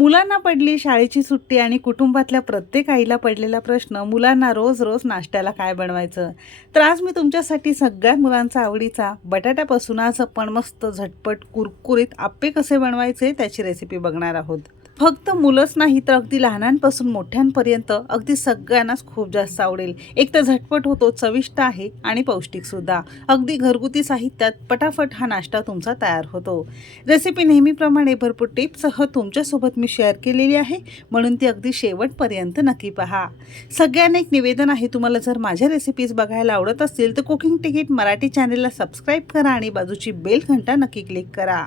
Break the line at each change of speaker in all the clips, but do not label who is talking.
मुलांना पडली शाळेची सुट्टी आणि कुटुंबातल्या प्रत्येक आईला पडलेला प्रश्न मुलांना रोज रोज नाश्त्याला काय बनवायचं? तर आज मी तुमच्यासाठी सगळ्या मुलांचा आवडीचा बटाट्यापासून आज आपण मस्त झटपट कुरकुरीत आप्पे कसे बनवायचे त्याची रेसिपी बघणार आहोत. फक्त मुलंच नाही तर अगदी लहानांपासून मोठ्यांपर्यंत अगदी सगळ्यांनाच खूप जास्त आवडेल. एक तर झटपट होतो चविष्ट आहे आणि पौष्टिकसुद्धा अगदी घरगुती साहित्यात पटापट हा नाश्ता तुमचा तयार होतो. रेसिपी नेहमीप्रमाणे भरपूर टिप्ससह तुमच्यासोबत मी शेअर केलेली आहे म्हणून ती अगदी शेवटपर्यंत नक्की पहा. सगळ्यांना एक निवेदन आहे तुम्हाला जर माझ्या रेसिपीज बघायला आवडत असतील तर कुकिंग तिकीट मराठी चॅनेलला सबस्क्राईब करा आणि बाजूची बेल घंटा नक्की क्लिक करा.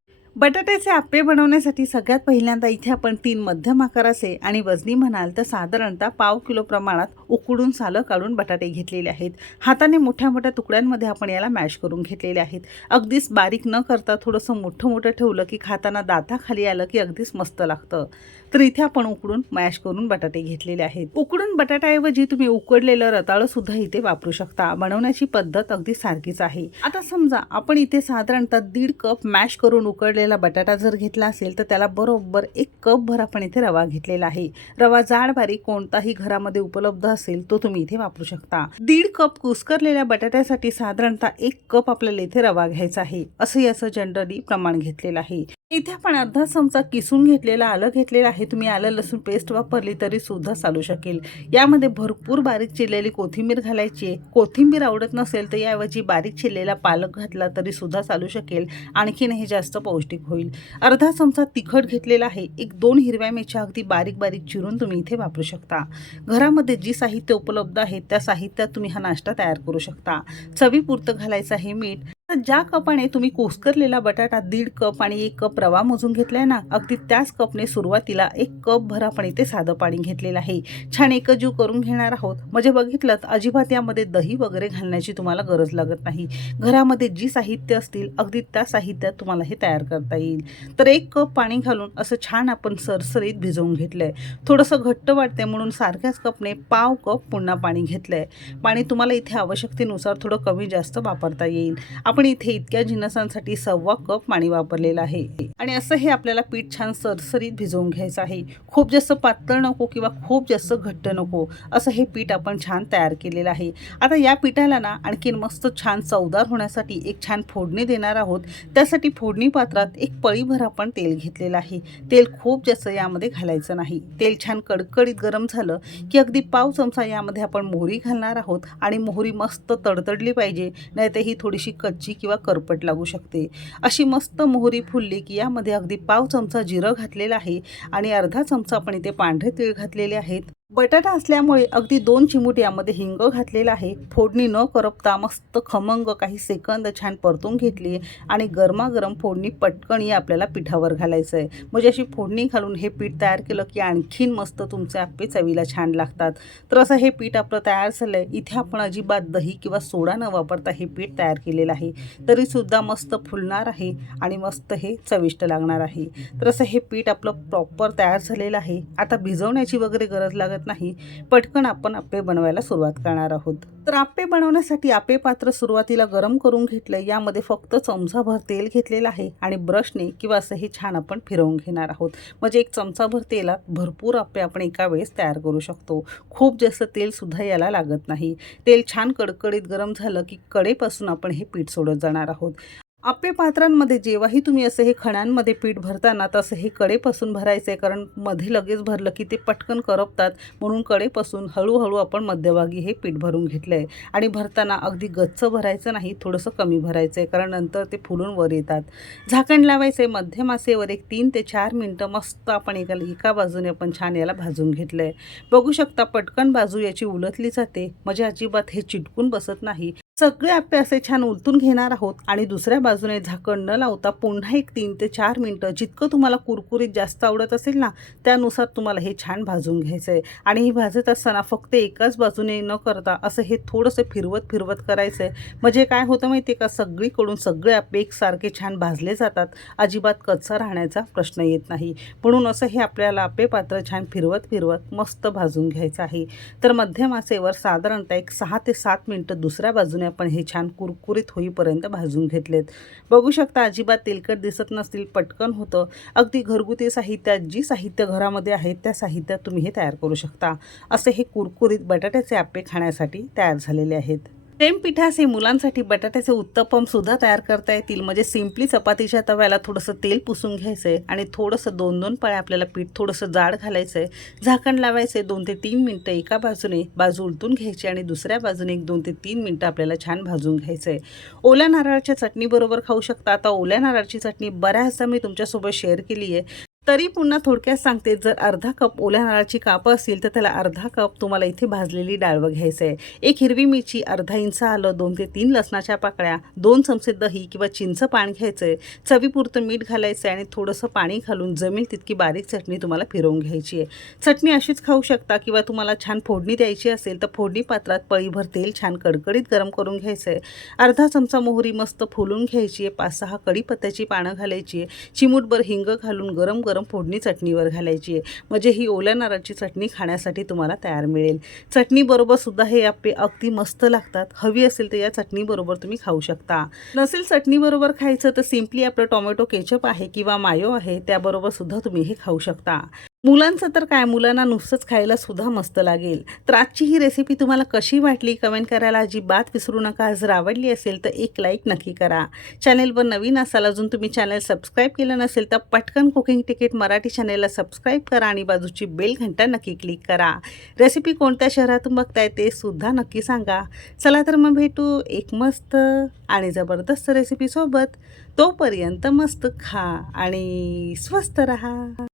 बटाट्याचे आप्पे बनवण्यासाठी सगळ्यात पहिल्यांदा इथे आपण तीन मध्यम आकाराचे आणि वजनी म्हणाल तर साधारणतः पाव किलो प्रमाणात उकडून सालं काढून बटाटे घेतलेले आहेत. हाताने मोठ्या मोठ्या तुकड्यांमध्ये आपण याला मॅश करून घेतलेले आहेत. अगदीच बारीक न करता थोडंसं मोठं मोठं ठेवलं की खाताना दाताखाली आलं की अगदीच मस्त लागतं. तर इथे आपण उकडून मॅश करून बटाटे घेतलेले आहेत. उकडून बटाट्याऐवजी तुम्ही उकडलेलं रताळं सुद्धा इथे वापरू शकता. बनवण्याची पद्धत अगदी सारखीच आहे. आता समजा आपण इथे साधारणतः दीड कप मॅश करून उकडले उकडलेला बटाटा जर घेतला असेल तर त्याला बरोबर एक कप भर आपण इथे रवा घेतलेला आहे. रवा जाड बारीक कोणताही घरामध्ये उपलब्ध असेल तो तुम्ही इथे वापरू शकता. दीड कप कुस्करलेल्या बटाट्यासाठी साधारणतः एक कप आपल्याला इथे रवा घ्यायचा आहे. असं याचं जनरली प्रमाण घेतलेलं आहे. इथे आपण अर्धा चमचा किसून घेतलेला आलं घेतलेलं आहे. तुम्ही आलं लसूण पेस्ट वापरली तरी सुद्धा चालू शकेल. यामध्ये भरपूर बारीक चिरलेली कोथिंबीर घालायची आहे. कोथिंबीर आवडत नसेल तर याऐवजी बारीक चिरलेला पालक घातला तरी सुद्धा चालू शकेल. आणखीन हे जास्त पौष्टिक होईल. अर्धा चमचा तिखट घेतलेला आहे. एक दोन हिरव्या मिरच्या अगदी बारीक बारीक चिरून तुम्ही इथे वापरू शकता. घरामध्ये जी साहित्य उपलब्ध आहेत त्या साहित्यात तुम्ही हा नाश्ता तयार करू शकता. चवीपुरतं घालायचं आहे मीठ. ज्या कपाने तुम्ही कोसकरलेला बटाटा दीड कप आणि एक कप रवा मोजून घेतलाय ना अगदी त्याच कपने सुरुवातीला एक कप भर आपण इथे साधं पाणी घेतलेलं आहे. छान एकजीव करून घेणार आहोत. म्हणजे बघितलं अजिबात यामध्ये दही वगैरे घालण्याची तुम्हाला गरज लागत नाही. घरामध्ये जी साहित्य असतील अगदी त्या साहित्यात तुम्हाला हे तयार करता येईल. तर एक कप पाणी घालून असं छान आपण सरसरीत भिजवून घेतलंय. थोडंसं घट्ट वाटते म्हणून सारख्याच कपने पाव कप पुन्हा पाणी घेतलंय. पाणी तुम्हाला इथे आवश्यकतेनुसार थोडं कमी जास्त वापरता येईल. आपण इथे इतक्या जिनसांसाठी सव्वा कप पाणी वापरलेलं आहे. आणि असं हे आपल्याला पीठ छान सरसरीत भिजवून घ्यायचं आहे. खूप जास्त पातळ नको किंवा खूप जास्त घट्ट नको असं हे पीठ आपण छान तयार केलेलं आहे. आता या पिठाला ना आणखीन मस्त छान चवदार होण्यासाठी एक छान फोडणी देणार आहोत. त्यासाठी फोडणी पात्रात एक पळीभर आपण तेल घेतलेलं आहे. तेल खूप जास्त यामध्ये घालायचं नाही. तेल छान कडकडीत गरम झालं की अगदी पाव चमचा यामध्ये आपण मोहरी घालणार आहोत. आणि मोहरी मस्त तडतडली पाहिजे नाही तर ही थोडीशी कच्ची किंवा करपट लागू शकते. अशी मस्त मोहरी फुलली की यामध्ये अगदी पाव चमचा जिरं घातलेला आहे आणि अर्धा चमचा आपण इथे पांढरे तीळ घातलेले आहेत. बटाटा असल्यामुळे अगदी दोन चिमूट यामध्ये हिंग घातलेला आहे. फोडणी न करपता मस्त खमंग काही सेकंद छान परतून घेतली आणि गरमागरम फोडणी पटकन या आपल्याला पिठावर घालायचं आहे म्हणजे अशी फोडणी घालून हे पीठ तयार केलं की आणखीन मस्त तुमचे आप्पे चवीला छान लागतात. तर असं हे पीठ आपलं तयार झालं आहे इथे आपण अजिबात दही किंवा सोडा न वापरता हे पीठ तयार केलेलं आहे. तरीसुद्धा मस्त फुलणार आहे आणि मस्त हे चविष्ट लागणार आहे. तर असं हे पीठ आपलं प्रॉपर तयार झालेलं आहे. आता भिजवण्याची वगैरे गरज लागत नाही. पटकन आपण आप्पे बनवायला सुरुवात करणार आहोत. तर आप्पे बनवण्यासाठी आप्पे पात्र सुरुवातीला गरम करून घेतलं यामध्ये फक्त चमचाभर तेल घेतलेलं आहे आणि ब्रशने किंवा असं हे छान आपण फिरवून घेणार आहोत. म्हणजे एक चमचाभर तेलात भरपूर आप्पे आपण एका वेळेस तयार करू शकतो. खूप जास्त तेलसुद्धा याला लागत नाही. तेल छान कडकडीत गरम झालं की कडेपासून आपण हे पीठ सोडत जाणार आहोत. आप्पे पात्रांमध्ये जेव्हाही तुम्ही असं हे खण्यांमध्ये पीठ भरताना तसं हे कडेपासून भरायचं आहे कारण मध्ये लगेच भरलं की ते पटकन करपतात. म्हणून कडेपासून हळूहळू आपण मध्यभागी हे पीठ भरून घेतलं आहे आणि भरताना अगदी गच्च भरायचं नाही थोडंसं कमी भरायचं आहे कारण नंतर ते फुलून वर येतात. झाकण लावायचं आहे मध्यम आसेवर एक तीन ते चार मिनटं मस्त आपण एका एका बाजूने आपण छान याला भाजून घेतलं आहे बघू शकता पटकन बाजू याची उलटली जाते. म्हणजे अजिबात हे चिटकून बसत नाही. सगळे आप्पे असे छान उलटून घेणार आहोत आणि दुसऱ्या बाजूने झाकण न लावता पुन्हा एक तीन ते चार मिनटं जितकं तुम्हाला कुरकुरीत जास्त आवडत असेल ना त्यानुसार तुम्हाला हे छान भाजून घ्यायचं आहे आणि हे भाजत असताना फक्त एकाच बाजूने न करता असं हे थोडंसं फिरवत फिरवत करायचं आहे म्हणजे काय होतं माहिती आहे का? सगळीकडून सगळे आप्पे एकसारखे छान भाजले जातात. अजिबात कच्चा राहण्याचा प्रश्न येत नाही. म्हणून असं हे आपल्याला आप्पे पात्र छान फिरवत फिरवत मस्त भाजून घ्यायचं आहे. तर मध्यमासेवर साधारणतः एक सहा ते सात मिनटं दुसऱ्या बाजूने बाजूने आपण हे छान कुरकुरीत होईपर्यंत भाजून घेतलेत. बघू शकता अजिबात तेलकट दिसत नसतील पटकन होतं. अगदी घरगुती साहित्यात जी साहित्य घरामध्ये आहेत त्या साहित्यात तुम्ही हे तयार करू शकता. असे हे कुरकुरीत बटाट्याचे आप्पे खाण्यासाठी तयार झालेले आहेत. सेम पिठाचे मुलांसाठी बटाट्याचे उत्तप्पम सुद्धा तयार करता येतील. म्हणजे सिम्पली चपातीच्या तव्याला थोडंसं तेल पुसून घ्यायचं आहे आणि थोडंसं दोन दोन पळ्या आपल्याला पीठ थोडंसं जाड घालायचं आहे झाकण लावायचं आहे दोन ते तीन मिनटं एका बाजूने बाजू उलटून घ्यायची आणि दुसऱ्या बाजूने एक दोन ते तीन मिनटं आपल्याला छान भाजून घ्यायचं आहे ओल्या नारळाच्या चटणीबरोबर खाऊ शकता. आता ओल्या नारळाची चटणी बऱ्याचदा मी तुमच्यासोबत शेअर केली आहे तरी पुन्हा थोडक्यात सांगते जर अर्धा कप ओल्या नारळाची कापं असतील तर त्याला अर्धा कप तुम्हाला इथे भाजलेली डाळवं घ्यायचं आहे एक हिरवी मिरची अर्धा इंच आलं दोन ते तीन लसणाच्या पाकळ्या दोन चमचे दही किंवा चिंच पान घ्यायचं आहे चवीपुरतं मीठ घालायचं आहे आणि थोडंसं पाणी घालून जमेल तितकी बारीक चटणी तुम्हाला फिरवून घ्यायची आहे. चटणी अशीच खाऊ शकता किंवा तुम्हाला छान फोडणी द्यायची असेल तर फोडणी पात्रात पळीभर तेल छान कडकडीत गरम करून घ्यायचं आहे अर्धा चमचा मोहरी मस्त फुलून घ्यायची आहे. पाच सहा कढीपत्त्याची पानं घालायची आहे. चिमूटभर हिंग घालून गरम गरम फोडणी चटणीवर घालायची आहे. म्हणजे ही ओल्या नारळाची चटणी खाण्यासाठी तुम्हाला तयार मिळेल. चटणीबरोबर सुद्धा हे आप्पे अगदी मस्त लागतात. हवी असेल तर या चटणीबरोबर तुम्ही खाऊ शकता. नसेल चटणीबरोबर खायचं तर सिम्पली आपलं टोमॅटो केचप आहे किंवा मायो आहे त्याबरोबर सुद्धा तुम्ही हे खाऊ शकता. मुलांचं तर काय मुलांना नुसतंच खायला सुद्धा मस्त लागेल. तर आजची ही रेसिपी तुम्हाला कशी वाटली? कमेंट करायला अजिबात विसरू नका. जर आवडली असेल तर एक लाईक नक्की करा. चॅनेलवर नवीन असाल अजून तुम्ही चॅनल सबस्क्राईब केलं नसेल तर पटकन कुकिंग तिकीट मराठी चॅनेलला सबस्क्राईब करा आणि बाजूची बेल घंटा नक्की क्लिक करा. रेसिपी कोणत्या शहरातून बघताय ते सुद्धा नक्की सांगा. चला तर मग भेटू एक मस्त आणि जबरदस्त रेसिपीसोबत तोपर्यंत मस्त खा आणि स्वस्त रहा.